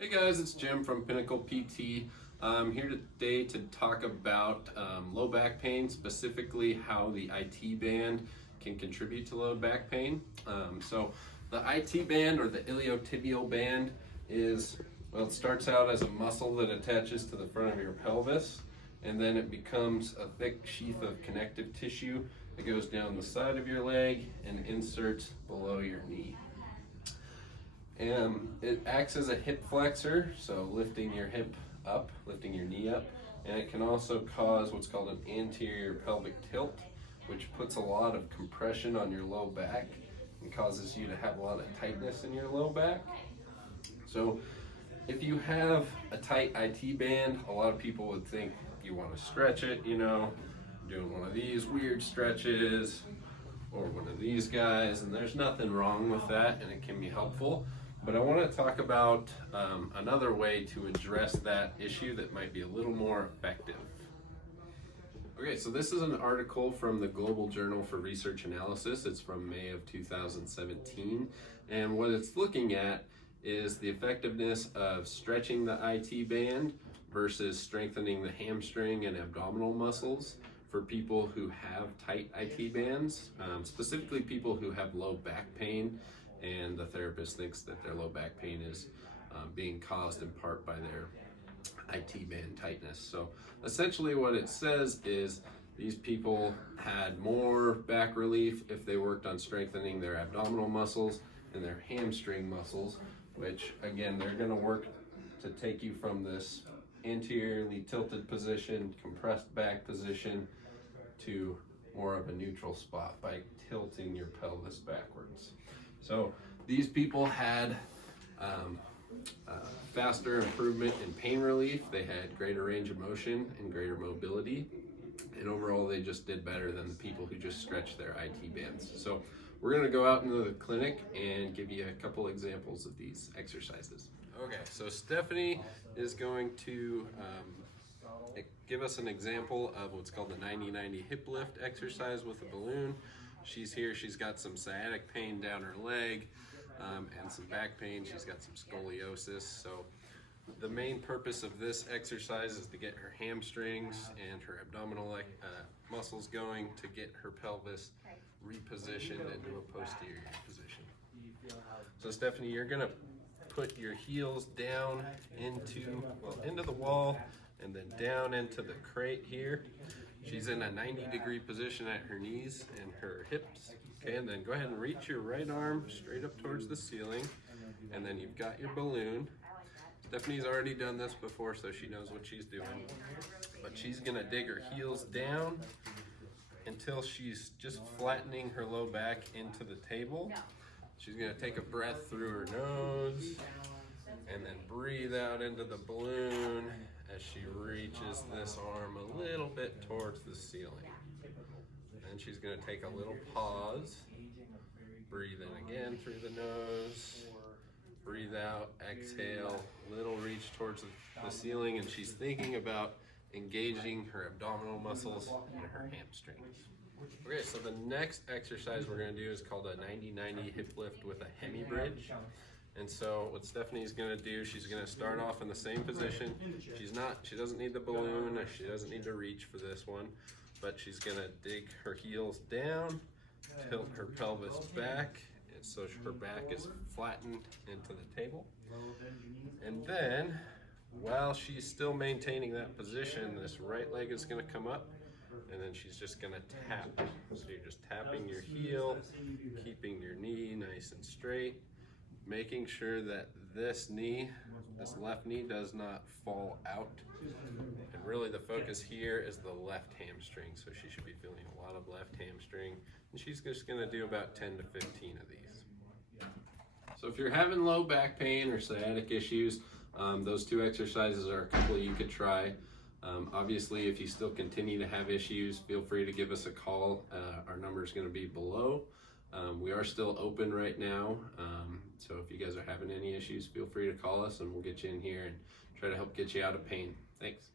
Hey guys, it's Jim from Pinnacle PT. I'm here today to talk about low back pain, specifically how the IT band can contribute to low back pain. So the IT band, or the iliotibial band, it starts out as a muscle that attaches to the front of your pelvis, and then it becomes a thick sheath of connective tissue that goes down the side of your leg and inserts below your knee. And it acts as a hip flexor, so lifting your hip up, lifting your knee up, and it can also cause what's called an anterior pelvic tilt, which puts a lot of compression on your low back and causes you to have a lot of tightness in your low back. So if you have a tight IT band, a lot of people would think you want to stretch it, doing one of these weird stretches or one of these guys, and there's nothing wrong with that, and it can be helpful. But I want to talk about another way to address that issue that might be a little more effective. Okay, so this is an article from the Global Journal for Research Analysis. It's from May of 2017, and what it's looking at is the effectiveness of stretching the IT band versus strengthening the hamstring and abdominal muscles for people who have tight IT bands, specifically people who have low back pain, and the therapist thinks that their low back pain is being caused in part by their IT band tightness. So essentially what it says is these people had more back relief if they worked on strengthening their abdominal muscles and their hamstring muscles, which again, they're gonna work to take you from this anteriorly tilted position, compressed back position, to more of a neutral spot by tilting your pelvis backwards. So these people had faster improvement in pain relief, they had greater range of motion and greater mobility, and overall they just did better than the people who just stretched their IT bands. So we're going to go out into the clinic and give you a couple examples of these exercises. Okay, so Stephanie is going to give us an example of what's called the 90-90 hip lift exercise with a balloon. She's here, she's got some sciatic pain down her leg and some back pain. She's got some scoliosis. So the main purpose of this exercise is to get her hamstrings and her abdominal muscles going, to get her pelvis repositioned into a posterior position. So Stephanie, you're gonna put your heels down into the wall and then down into the crate here. She's in a 90-degree position at her knees and her hips. Okay, and then go ahead and reach your right arm straight up towards the ceiling, and then you've got your balloon. Stephanie's already done this before, so she knows what she's doing. But she's gonna dig her heels down until she's just flattening her low back into the table. She's gonna take a breath through her nose and then breathe out into the balloon as she reaches this arm a little bit towards the ceiling. Then she's going to take a little pause, breathe in again through the nose, breathe out, exhale, little reach towards the ceiling, and she's thinking about engaging her abdominal muscles and her hamstrings. Okay, so the next exercise we're going to do is called a 90-90 hip lift with a hemi bridge. And so what Stephanie's gonna do, she's gonna start off in the same position. She doesn't need the balloon, she doesn't need to reach for this one, but she's gonna dig her heels down, tilt her pelvis back, and so her back is flattened into the table. And then, while she's still maintaining that position, this right leg is gonna come up, and then she's just gonna tap. So you're just tapping your heel, keeping your knee nice and straight, making sure that this left knee does not fall out. And really the focus here is the left hamstring, so she should be feeling a lot of left hamstring. And she's just gonna do about 10 to 15 of these. So if you're having low back pain or sciatic issues, those two exercises are a couple you could try. Obviously, if you still continue to have issues, feel free to give us a call. Our number is gonna be below. We are still open right now, so if you guys are having any issues, feel free to call us and we'll get you in here and try to help get you out of pain. Thanks.